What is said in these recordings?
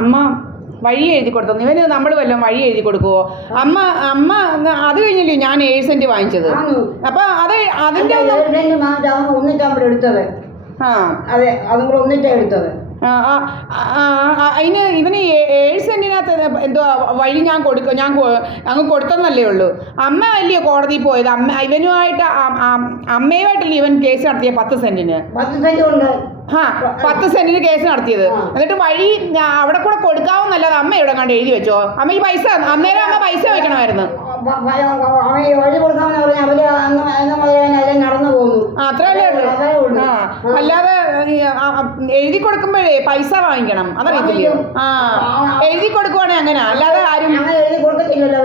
അമ്മ വഴി എഴുതി കൊടുത്തു. ഇവന് നമ്മൾ വല്ലതും വഴി എഴുതി കൊടുക്കുവോ? അമ്മ അത് കഴിഞ്ഞല്ലോ ഞാൻ 7 സെന്റ് വാങ്ങിച്ചത്. അപ്പൊ അത് അതിന്റെ എടുത്തത്. ആ അതെ, അതും കൂടെ ഒന്നിച്ചാ എടുത്തത്. അതിന് ഇവന് 7 സെന്റിനകത്ത് എന്തോ വഴി ഞാൻ അങ്ങ് കൊടുത്തെന്നല്ലേ ഉള്ളൂ. അമ്മ അല്ലയോ കോടതിയിൽ പോയത്. ഇവനുമായിട്ട് അമ്മയുമായിട്ടല്ലേ ഇവൻ കേസ് നടത്തിയ 10 സെന്റിന്. 10 സെന്റിന് കേസ് നടത്തിയത്. എന്നിട്ട് വഴി അവിടെ കൂടെ കൊടുക്കാവുന്നല്ലാതെ അമ്മ ഇവിടെ കണ്ട് എഴുതി വെച്ചോ? അമ്മയ്ക്ക് പൈസ അന്നേരം അമ്മ പൈസ വെക്കണമായിരുന്നു. വഴി കൊടുക്കാമെന്ന് പറഞ്ഞാൽ അവര് നടന്നു പോകുന്നു. അത്രയല്ലേ ഉള്ളൂ. അല്ലാതെ എഴുതി കൊടുക്കുമ്പോഴേ പൈസ വാങ്ങിക്കണം. അതറിയത്തില്ലയോ? എഴുതി കൊടുക്കുവാണെ അങ്ങനെ. അല്ലാതെ ആരും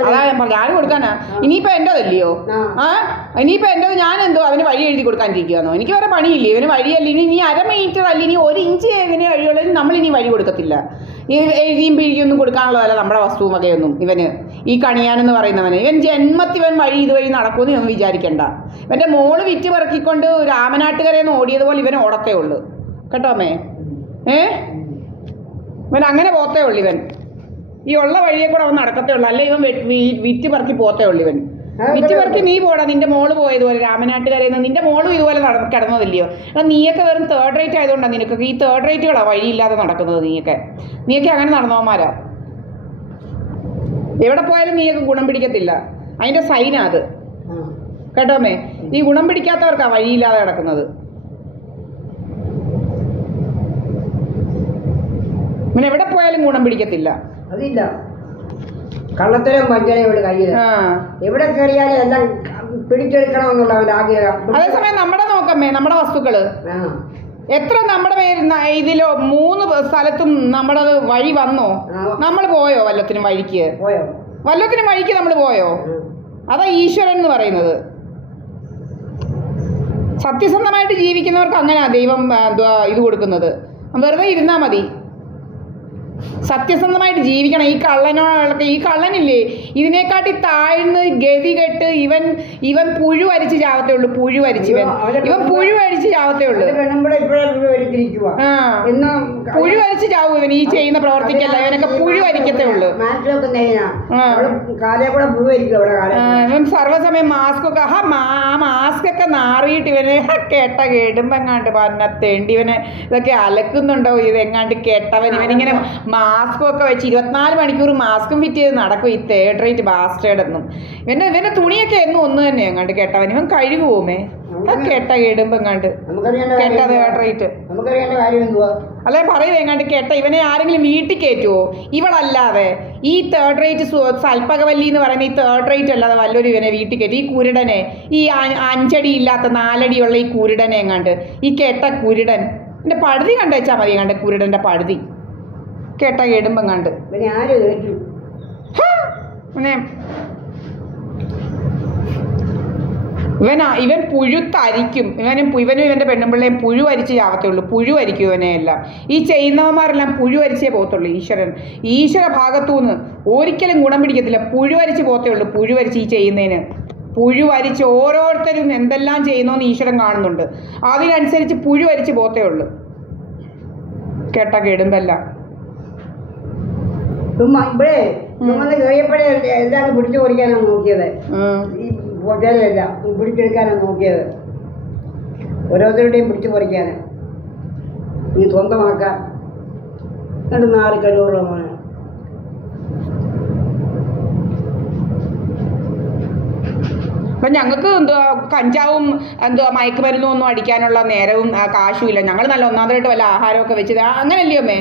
അതാ ഞാൻ പറഞ്ഞു, ആരും കൊടുക്കാനാ. ഇനിയിപ്പോ എന്റേതല്ലയോ? ഇനിയിപ്പോ എന്റേത് ഞാൻ എന്തോ അവന് വഴി എഴുതി കൊടുക്കാനിരിക്കുകയാണോ? എനിക്ക് വേറെ പണിയില്ലേ? ഇവന് വഴിയല്ല. ഇനി 1/2 മീറ്റർ അല്ല, ഇനി 1 ഇഞ്ച് എങ്ങനെ വഴിയുള്ളത് നമ്മളിനി വഴി കൊടുക്കത്തില്ല. ഈ എഴുതിയും പിഴിയൊന്നും കൊടുക്കാനുള്ളതല്ല നമ്മുടെ വസ്തു വകയൊന്നും ഇവന്. ഈ കണിയാനെന്ന് പറയുന്നവന് ഇവൻ ജന്മത്തിവൻ വഴി ഇതുവഴി നടക്കുമെന്ന് ഒന്നും വിചാരിക്കണ്ട. ഇവന്റെ മോള് വിറ്റ് പറക്കിക്കൊണ്ട് രാമനാട്ടുകരയെന്ന് ഓടിയതുപോലെ ഇവൻ ഓടത്തേ ഉള്ളു കേട്ടോ അമ്മേ. ഇവൻ അങ്ങനെ പോത്തേ ഉള്ളു. ഇവൻ ഈ ഉള്ള വഴിയെ കൂടെ അവൻ നടക്കത്തേ ഉള്ളു. അല്ലെ ഇവൻ വിറ്റ് പറക്കി പോത്തേ ഉള്ളു. ഇവൻ വിറ്റ് പറക്കി നീ പോടാ. നിന്റെ മോള് പോയതുപോലെ രാമനാട്ടുകരയെന്ന്. നിന്റെ മോളും ഇതുപോലെ കിടന്നതില്ലയോ? എന്നാൽ നീയൊക്കെ വെറും 3rd റേറ്റ് ആയതുകൊണ്ടാണ് നിനക്കൊക്കെ ഈ 3rd റേറ്റുകളാണ് വഴിയില്ലാതെ നടക്കുന്നത്. നീയൊക്കെ അങ്ങനെ നടന്നവന്മാരാ. എവിടെ പോയാലും നീയൊക്കെ ഗുണം പിടിക്കത്തില്ല. അതിന്റെ സൈനാ അത് കേട്ടോ അമ്മേ. ഈ ഗുണം പിടിക്കാത്തവർക്കാ വഴിയില്ലാതെ കിടക്കുന്നത്. പിന്നെ എവിടെ പോയാലും ഗുണം പിടിക്കത്തില്ല. അതില്ല, കള്ളത്തരം വഞ്ചനയും ഇവിടെ കയ്യിൽ. എവിടെ കയറിയാലും എല്ലാം പിടിച്ചെടുക്കണമെന്നുള്ള അവന്റെ ആഗ്രഹം. അതേസമയം നമ്മുടെ നമ്മുടെ വസ്തുക്കള് എത്ര നമ്മുടെ ഇതിലോ 3 സ്ഥലത്തും നമ്മുടെ വഴി വന്നോ? നമ്മൾ പോയോ വല്ലത്തിനും വഴിക്ക്? വല്ലത്തിനും വഴിക്ക് നമ്മൾ പോയോ? അതാ ഈശ്വരൻ എന്ന് പറയുന്നത്. സത്യസന്ധമായിട്ട് ജീവിക്കുന്നവർക്ക് അങ്ങനെയാ ദൈവം ഇത് കൊടുക്കുന്നത്. വെറുതെ ഇരുന്നാ മതി. സത്യസന്ധമായിട്ട് ജീവിക്കണം. ഈ കള്ളനില്ലേ, ഇതിനെക്കാട്ടി താഴ്ന്ന് ഗതി കെട്ട് ഇവൻ പുഴു അരിച്ച് ചാവത്തേ ഉള്ളൂ. ഇവൻ പുഴു അരിച്ച് ചാവത്തേ ഉള്ളൂ. പുഴു അരിച്ച് ചാവും ഇവൻ. ഈ ചെയ്യുന്ന പ്രവർത്തിക്കല്ല, ഇവനൊക്കെ പുഴു അരിക്കത്തേ ഉള്ളൂ. ഇവൻ സർവ്വസമയം മാസ്ക് ഒക്കെ മാസ്ക് ഒക്കെ നാറിയിട്ട് ഇവന് കേട്ട കേടുമ്പെങ്ങാണ്ട് പന്നത്തേണ്ടി ഇവന് ഇതൊക്കെ അലക്കുന്നുണ്ടോ? ഇതെങ്ങാണ്ട് കേട്ടവൻ ഇവനിങ്ങനെ മാസ്കും ഒക്കെ വെച്ച് 24 മണിക്കൂർ മാസ്കും ഫിറ്റ് ചെയ്ത് നടക്കും. ഈ 3rd റേറ്റ് ബാസ്റ്റേഡ് എന്നും. ഇവന്റെ തുണിയൊക്കെ എന്നും ഒന്ന് തന്നെ എങ്ങാണ്ട് കേട്ടവൻ. ഇവൻ കഴുകുമേ കേട്ട കേടുമ്പോ എങ്ങാണ്ട് കേട്ട 3rd റേറ്റ്. അല്ലെ പറയുക എങ്ങാണ്ട് കേട്ട. ഇവനെ ആരെങ്കിലും വീട്ടിൽ കയറ്റുമോ? ഇവളല്ലാതെ ഈ 3rd റേറ്റ് സൽപ്പകവല്ലി എന്ന് പറയുന്ന ഈ 3rd റേറ്റ് അല്ലാതെ വല്ലൊരു ഇവനെ വീട്ടിൽ കയറ്റി. ഈ കുരുടനെ, ഈ 5 അടി ഇല്ലാത്ത 4 അടിയുള്ള ഈ കുരുടനെ എങ്ങാണ്ട്, ഈ കേട്ട കുരുടൻ. എൻ്റെ പഴുതി കണ്ടുവച്ചാൽ മതി എങ്ങാണ്ട് കുരുടൻ്റെ പഴുതി കേട്ട കേടുമ്പെങ്ങാണ്ട്. ഇവൻ പുഴുത്തരിക്കും. ഇവനും ഇവൻ്റെ പെണ്ണുമ്പിള്ളയും പുഴു അരിച്ച് ചാവത്തേ ഉള്ളൂ. പുഴു അരിക്കും ഇവനെ എല്ലാം. ഈ ചെയ്യുന്നവന്മാരെല്ലാം പുഴു അരിച്ചേ പോകത്തുള്ളൂ. ഈശ്വര ഭാഗത്തുനിന്ന് ഒരിക്കലും ഗുണം പിടിക്കത്തില്ല. പുഴു അരിച്ച് പോകത്തേ ഉള്ളൂ. പുഴു അരിച്ച് ഈ ചെയ്യുന്നതിന് പുഴു അരിച്ച് ഓരോരുത്തരും എന്തെല്ലാം ചെയ്യുന്നോന്ന് ഈശ്വരൻ കാണുന്നുണ്ട്. അതിനനുസരിച്ച് പുഴു അരിച്ച് പോകത്തേ ഉള്ളൂ. കേട്ട കേടുമ്പെല്ലാം ഇവിടെ കഴിയപ്പോഴേ എല്ലാം പിടിച്ചു പറിക്കാനാണ് നോക്കിയത്. ഈ പൊട്ടലെല്ലാം പിടിച്ചെടുക്കാനാണ് നോക്കിയത്. ഓരോരുത്തരുടെയും പിടിച്ചു പറിക്കാന്, നീ സ്വന്തമാക്കാൻ. എന്നിട്ട് 4 കഴിവുള്ള മോനെ. അപ്പം ഞങ്ങൾക്ക് കഞ്ചാവും മയക്കുമരുന്നും ഒന്നും അടിക്കാനുള്ള നേരവും കാശും ഇല്ല. ഞങ്ങൾ നല്ല ഒന്നാമതായിട്ട് വല്ല ആഹാരമൊക്കെ വെച്ചത് അങ്ങനല്ലയോ അമ്മേ?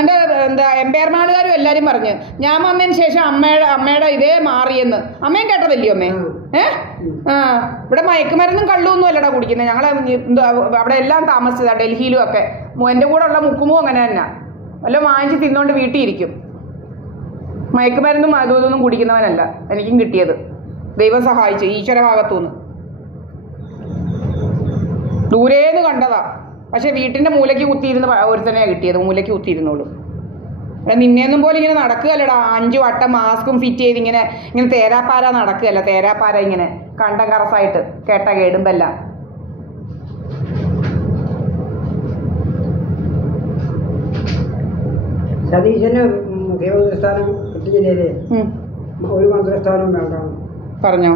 എൻ്റെ എംപയർമാളുകാരും എല്ലാവരും പറഞ്ഞ് ഞാൻ വന്നതിന് ശേഷം അമ്മയുടെ ഇതേ മാറിയെന്ന്. അമ്മയും കേട്ടതല്ലയോ അമ്മേ? ഇവിടെ മയക്കുമരുന്നും കള്ളുമൊന്നും അല്ലടാ കുടിക്കുന്നത്. ഞങ്ങൾ അവിടെ എല്ലാം താമസിച്ചതാണ്, ഡൽഹിയിലും ഒക്കെ. എൻ്റെ കൂടെ ഉള്ള മുക്കുമോ അങ്ങനെ തന്നെ വല്ല വാങ്ങിച്ച് തിന്നുകൊണ്ട് വീട്ടിൽ ഇരിക്കും. മയക്കുമരുന്നും ഇതൊന്നും കുടിക്കുന്നവനല്ല എനിക്കും കിട്ടിയത്. ദൈവം സഹായിച്ചു, ഈശ്വര ഭാഗത്തുനിന്ന്. ദൂരേന്ന് കണ്ടതാ. പക്ഷെ വീട്ടിൻ്റെ മൂലയ്ക്ക് കുത്തിയിരുന്ന് ഒരുത്തനെയാണ് കിട്ടിയത്. മൂലയ്ക്ക് കുത്തിയിരുന്നോളൂ. നിന്നെയൊന്നും പോലെ ഇങ്ങനെ നടക്കുകയല്ലടാ. 5 വട്ടം മാസ്കും ഫിറ്റ് ചെയ്ത് ഇങ്ങനെ തേരാപ്പാര നടക്കുകയല്ല. തേരാപ്പാര ഇങ്ങനെ കണ്ടം കറസായിട്ട് കേട്ട കേടുമ്പെല്ലാം. സതീശന് മുഖ്യമന്ത്രി സ്ഥാനം കിട്ടിയില്ലേ ഉം. ഒരു മന്ത്രിസ്ഥാനം വേണ്ട പറഞ്ഞോ